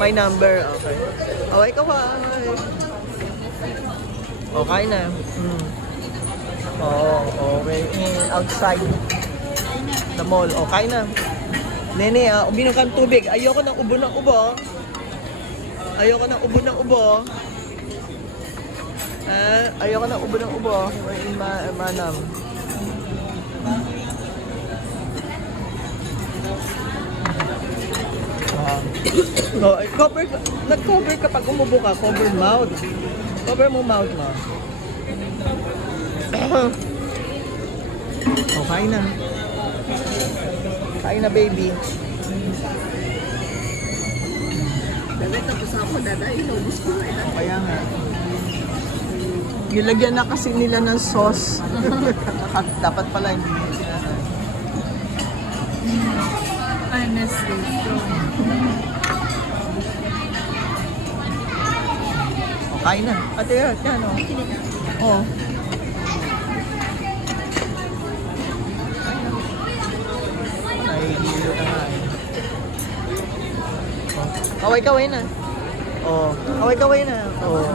My number, okay. Okay, kaway. Okay na. Oo, okay. Outside. The mall. Okay na. Nene, uminom kang tubig. Ayoko ng ubo ng ubo. Ayoko ng ubo ng ubo. Ayoko ng ubo ng ubo. Manam. No, nag-cover kapag umubo ka, cover mouth. Cover mo mouth mo. Okay na. Kain na, baby. Dada, tapos ako, dada, inubos ko na. Kaya nga. Nilagyan na kasi nila ng sauce. Dapat pala hindi nila sinasabi. Honestly. Kain na. Ate, yan o. Oo. Ay, hilo na nga eh. Kaway-kaway na. Oh, kaway-kaway na. Oh.